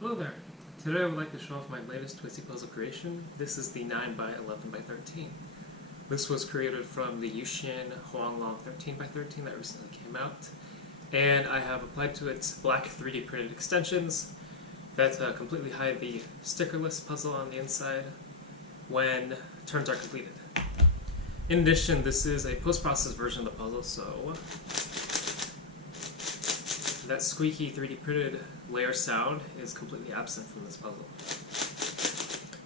Hello there. Today I would like to show off my latest Twisty puzzle creation. This is the 9x11x13. This was created from the Yuxin Huanglong 13x13 that recently came out. And I have applied to it black 3D printed extensions that completely hide the stickerless puzzle on the inside when turns are completed. In addition, this is a post-processed version of the puzzle, so that squeaky 3D printed layer sound is completely absent from this puzzle.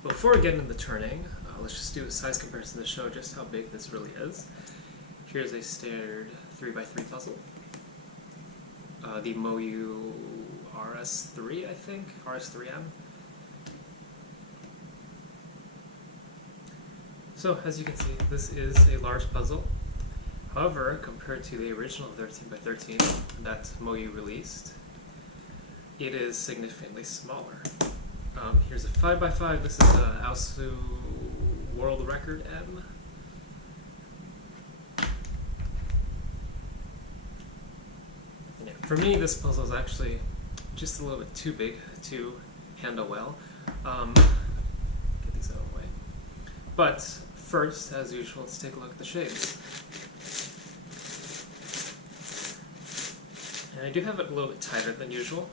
But before we get into the turning, let's just do a size comparison to show just how big this really is. Here's a standard 3x3 puzzle. The Moyu RS3, I think, RS3M. So, as you can see, this is a large puzzle. However, compared to the original 13x13 that Moyu released, it is significantly smaller. Here's a 5x5. This is a Aosu World Record M. Yeah, for me, this puzzle is actually just a little bit too big to handle well. Get these out of the way. But first, as usual, let's take a look at the shapes. And I do have it a little bit tighter than usual.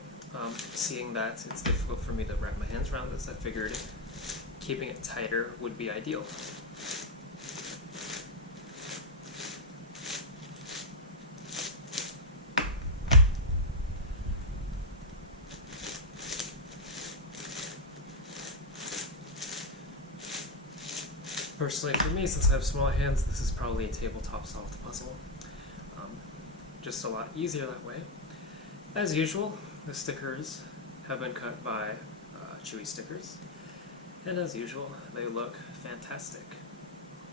Seeing that it's difficult for me to wrap my hands around this, I figured keeping it tighter would be ideal. Personally, for me, since I have smaller hands, this is probably a tabletop solved puzzle. Just a lot easier that way. As usual, the stickers have been cut by Chewy stickers, and as usual, they look fantastic.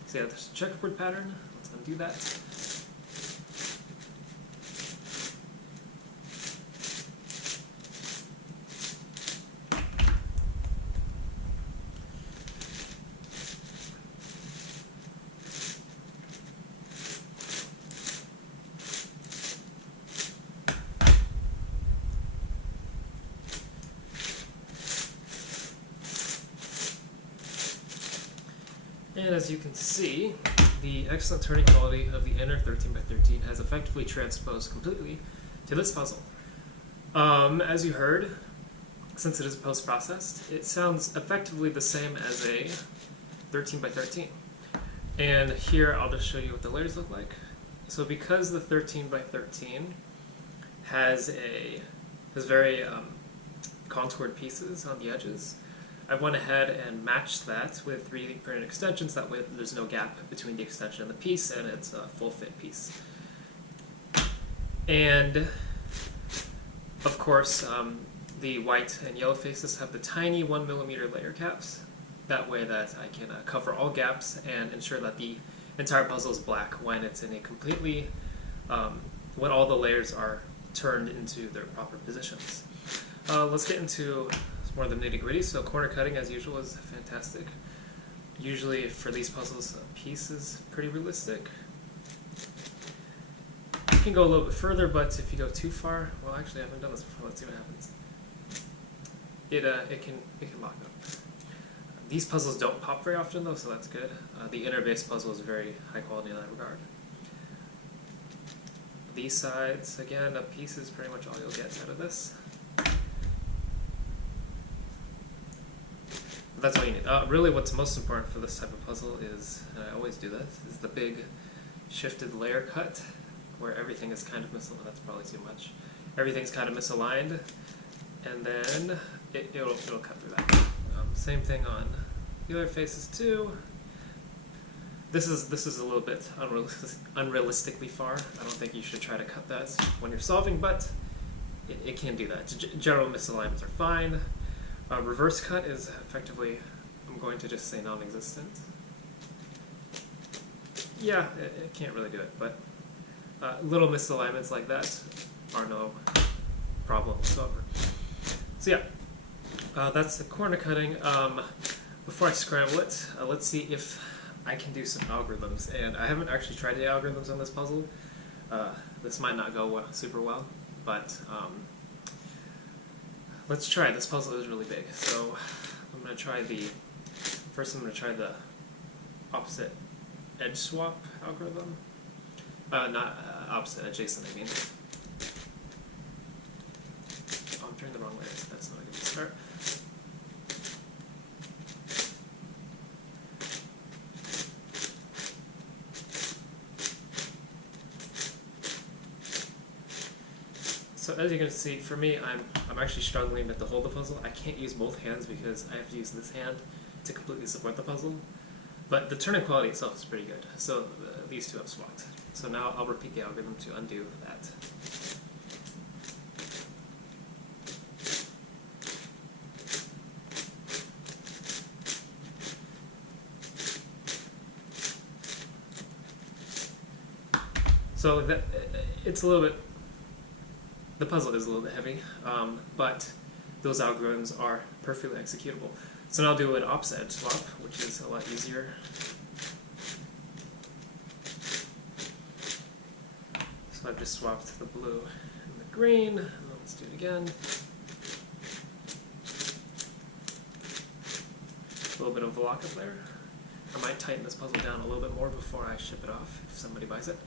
So yeah, there's a checkerboard pattern. Let's undo that. And as you can see, the excellent turning quality of the inner 13x13 has effectively transposed completely to this puzzle. As you heard, since it is post-processed, it sounds effectively the same as a 13x13. And here I'll just show you what the layers look like. So because the 13x13 has very contoured pieces on the edges, I went ahead and matched that with 3D printed extensions. That way there's no gap between the extension and the piece, and it's a full fit piece. And of course, the white and yellow faces have the tiny 1mm layer caps. That way that I can cover all gaps and ensure that the entire puzzle is black when it's in a completely, when all the layers are turned into their proper positions. Let's get into more of the nitty-gritty. So corner cutting, as usual, is fantastic. Usually for these puzzles, a piece is pretty realistic. You can go a little bit further, but if you go too far, well, actually I haven't done this before. Let's see what happens. It can lock up. These puzzles don't pop very often though, so that's good. The inner base puzzle is very high quality in that regard. These sides, again, a piece is pretty much all you'll get out of this. That's all you need. Really what's most important for this type of puzzle is, and I always do this, is the big shifted layer cut, where everything is kind of misaligned. That's probably too much. Everything's kind of misaligned, and then it'll cut through that. Same thing on the other faces too. This is a little bit unrealistically far. I don't think you should try to cut that when you're solving, but it can do that. General misalignments are fine. Reverse cut is effectively, I'm going to just say non-existent. Yeah, it can't really do it, but little misalignments like that are no problem whatsoever. So yeah, that's the corner cutting. Before I scramble it, let's see if I can do some algorithms. And I haven't actually tried the algorithms on this puzzle. This might not go super well, but let's try. This puzzle is really big, so I'm going to try first I'm going to try the opposite edge swap algorithm. Not opposite, adjacent, I mean. Oh, I'm turning the wrong way. That's not a good start. So as you can see, for me, I'm actually struggling to hold the puzzle. I can't use both hands because I have to use this hand to completely support the puzzle. But the turning quality itself is pretty good. So these two have swapped. So now I'll repeat the algorithm to undo that. So it's a little bit, the puzzle is a little bit heavy, but those algorithms are perfectly executable. So now I'll do an opposite edge swap, which is a lot easier. So I've just swapped the blue and the green, and let's do it again. A little bit of a lockup there. I might tighten this puzzle down a little bit more before I ship it off, if somebody buys it.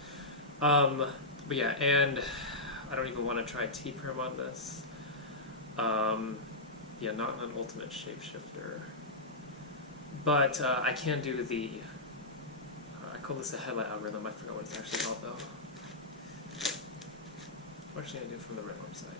But yeah, and I don't even want to try T-perm on this. Yeah, not an ultimate shapeshifter. But I can do the, I call this a headlight algorithm. I forgot what it's actually called though. What actually I do from the red one side?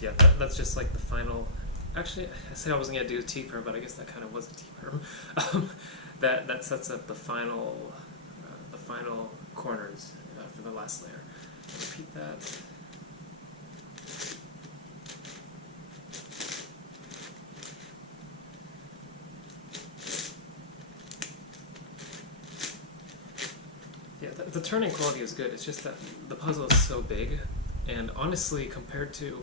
Yeah, that's just like the final. Actually, I said I wasn't gonna do a T-perm, but I guess that kind of was a T-perm. That sets up the final corners for the last layer. Repeat that. Yeah, the turning quality is good. It's just that the puzzle is so big, and honestly, compared to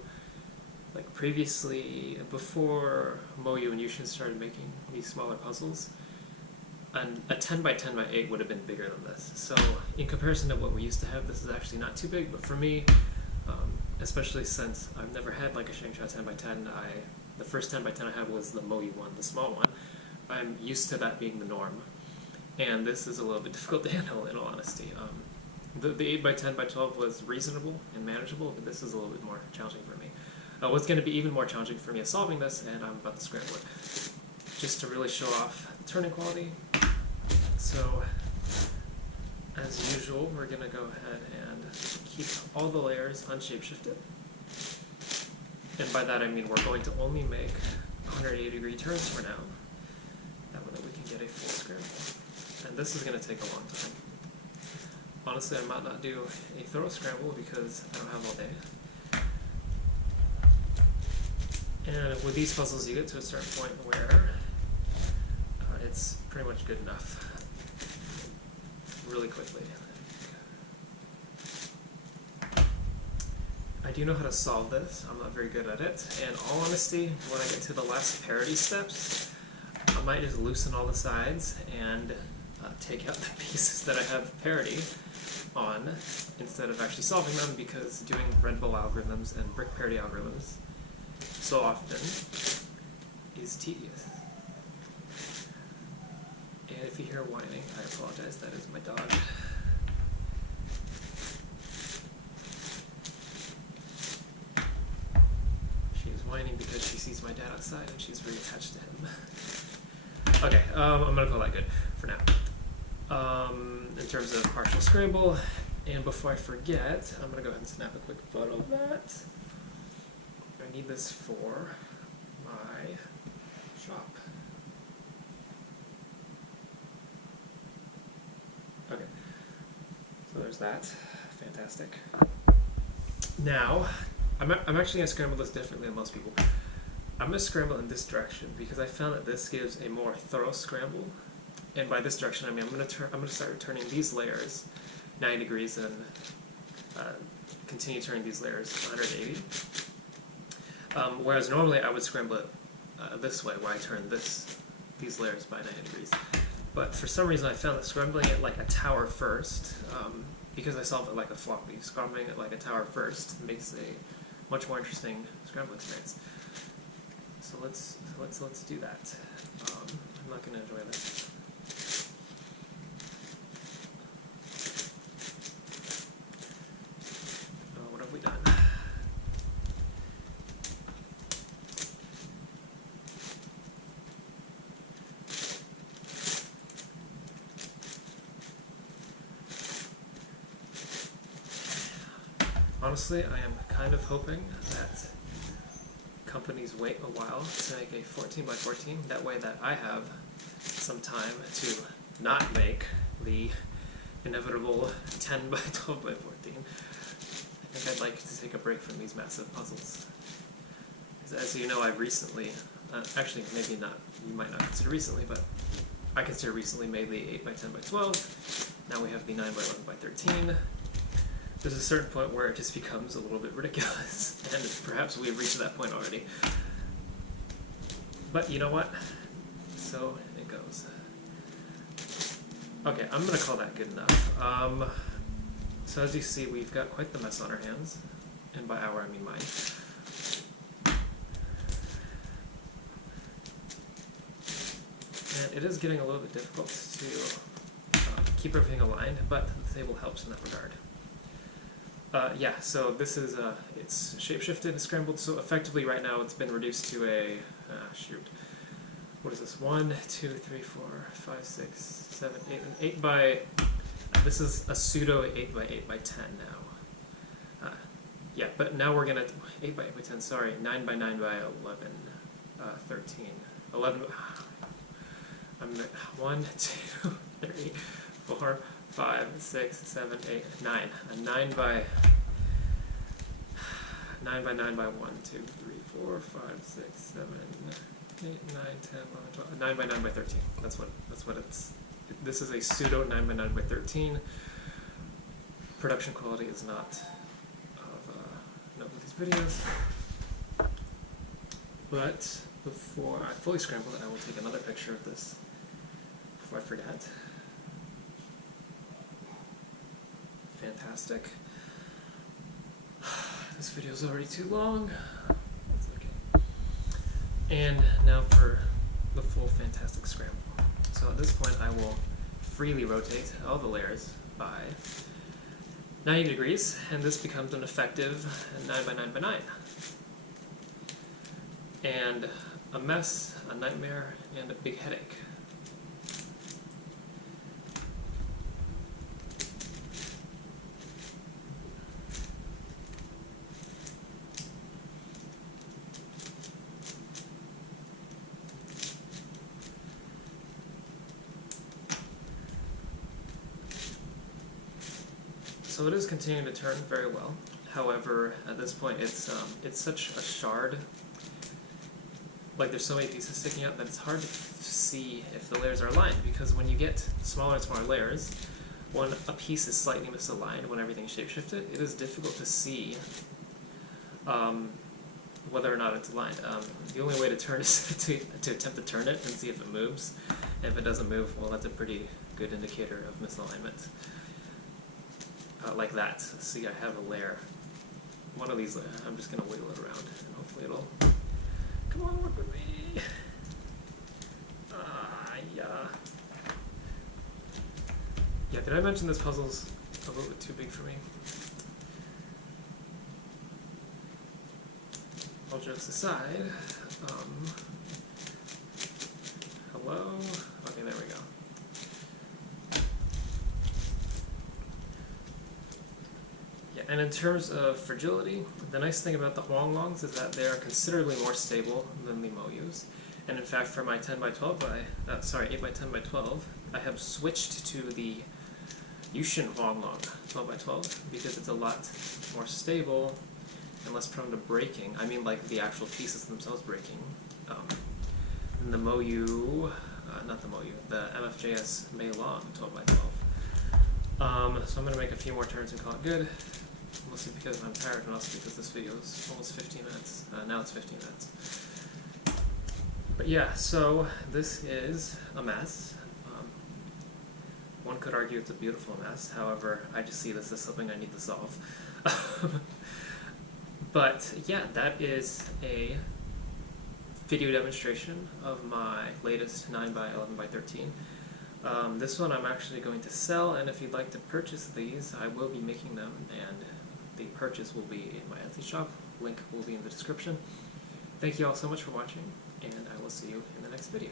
like previously, before Moyu and Yuxin started making these smaller puzzles, and a 10 by 10 by 8 would have been bigger than this. So in comparison to what we used to have, this is actually not too big, but for me, especially since I've never had like a Shangsha 10 by 10, the first 10 by 10 I had was the Moyu one, the small one. I'm used to that being the norm. And this is a little bit difficult to handle, in all honesty. The 8 by 10 by 12 was reasonable and manageable, but this is a little bit more challenging for me. What's going to be even more challenging for me is solving this, and I'm about to scramble it, just to really show off the turning quality. So, as usual, we're going to go ahead and keep all the layers unshapeshifted. And by that I mean we're going to only make 180-degree turns for now. That way that we can get a full scramble. And this is going to take a long time. Honestly, I might not do a thorough scramble because I don't have all day. And with these puzzles, you get to a certain point where it's pretty much good enough. Really quickly. I do know how to solve this. I'm not very good at it. And all honesty, when I get to the last parity steps, I might just loosen all the sides and take out the pieces that I have parity on instead of actually solving them, because doing red bull algorithms and brick parity algorithms so often is tedious. And if you hear whining, I apologize, that is my dog. She is whining because she sees my dad outside and she's very attached to him. Okay, I'm gonna call that good for now. In terms of partial scramble, and before I forget, I'm gonna go ahead and snap a quick photo of that. I need this for my shop. Okay, so there's that. Fantastic. Now, I'm actually going to scramble this differently than most people. I'm going to scramble in this direction because I found that this gives a more thorough scramble. And by this direction, I mean I'm going to start turning these layers 9 degrees and continue turning these layers 180. Whereas normally I would scramble it this way, where I turn these layers by 90 degrees. But for some reason I found that scrambling it like a tower first, because I solve it like a floppy, scrambling it like a tower first makes a much more interesting scramble experience. So let's do that. I'm not going to enjoy this. What have we done? Honestly, I am kind of hoping that companies wait a while to make a 14 by 14. That way that I have some time to not make the inevitable 10 by 12 by 14. I think I'd like to take a break from these massive puzzles. As you know, I've recently, actually maybe not, you might not consider recently, but I consider recently made the 8 by 10 by 12. Now we have the 9 by 11 by 13. There's a certain point where it just becomes a little bit ridiculous, and perhaps we've reached that point already. But you know what? So it goes. Okay, I'm going to call that good enough. So as you see, we've got quite the mess on our hands, and by our I mean mine. And it is getting a little bit difficult to keep everything aligned, but the table helps in that regard. Yeah, so this is, it's shapeshifted and scrambled, so effectively right now it's been reduced to a, shoot, what is this, 1, 2, 3, 4, 5, 6, 7, 8, and 8 by, this is a pseudo 8 by 8 by 10 now. Yeah, but now we're gonna, 8 by 8 by 10, sorry, 9 by 9 by 11, 13, 11, I'm 1, 2, 3, 4, 5, 6, 7, 8, 9. A 9 by 9 by 1, 2, 3, 4, 5, 6, 7, 8, 9, 10, 11, 12. 9 by 9 by 13. That's what it's. This is a pseudo 9 by 9 by 13. Production quality is not of note with these videos. But before I fully scramble it, I will take another picture of this before I forget. Fantastic. This video is already too long. That's okay. And now for the full fantastic scramble. So at this point I will freely rotate all the layers by 90 degrees, and this becomes an effective 9 by 9 by 9. And a mess, a nightmare, and a big headache. So it is continuing to turn very well. However, at this point, it's such a shard. Like there's so many pieces sticking out that it's hard to see if the layers are aligned, because when you get smaller and smaller layers, when a piece is slightly misaligned, when everything's shapeshifted, it is difficult to see whether or not it's aligned. The only way to turn is to attempt to turn it and see if it moves. And if it doesn't move, well, that's a pretty good indicator of misalignment. Like that. See, I have a layer. One of these, I'm just going to wiggle it around, and hopefully it'll... Come on, work with me! Yeah. Yeah, did I mention this puzzle's a little bit too big for me? All jokes aside, hello? Okay, there we go. And in terms of fragility, the nice thing about the Huanglongs is that they are considerably more stable than the Moyus. And in fact, for my 10 by 12 by, 8 by 10 by 12, I have switched to the Yuxin Huanglong 12 by 12 because it's a lot more stable and less prone to breaking. I mean, like the actual pieces themselves breaking. And the Moyu, not the Moyu, the MFJS Meilong 12 by 12. So I'm going to make a few more turns and call it good. mostly because I'm tired and also because this video is almost 15 minutes. Now it's 15 minutes. But yeah, so this is a mess. One could argue it's a beautiful mess, however, I just see this as something I need to solve. But yeah, that is a video demonstration of my latest 9x11x13. This one I'm actually going to sell, and if you'd like to purchase these, I will be making them, and the purchase will be in my Etsy shop. Link will be in the description. Thank you all so much for watching, and I will see you in the next video.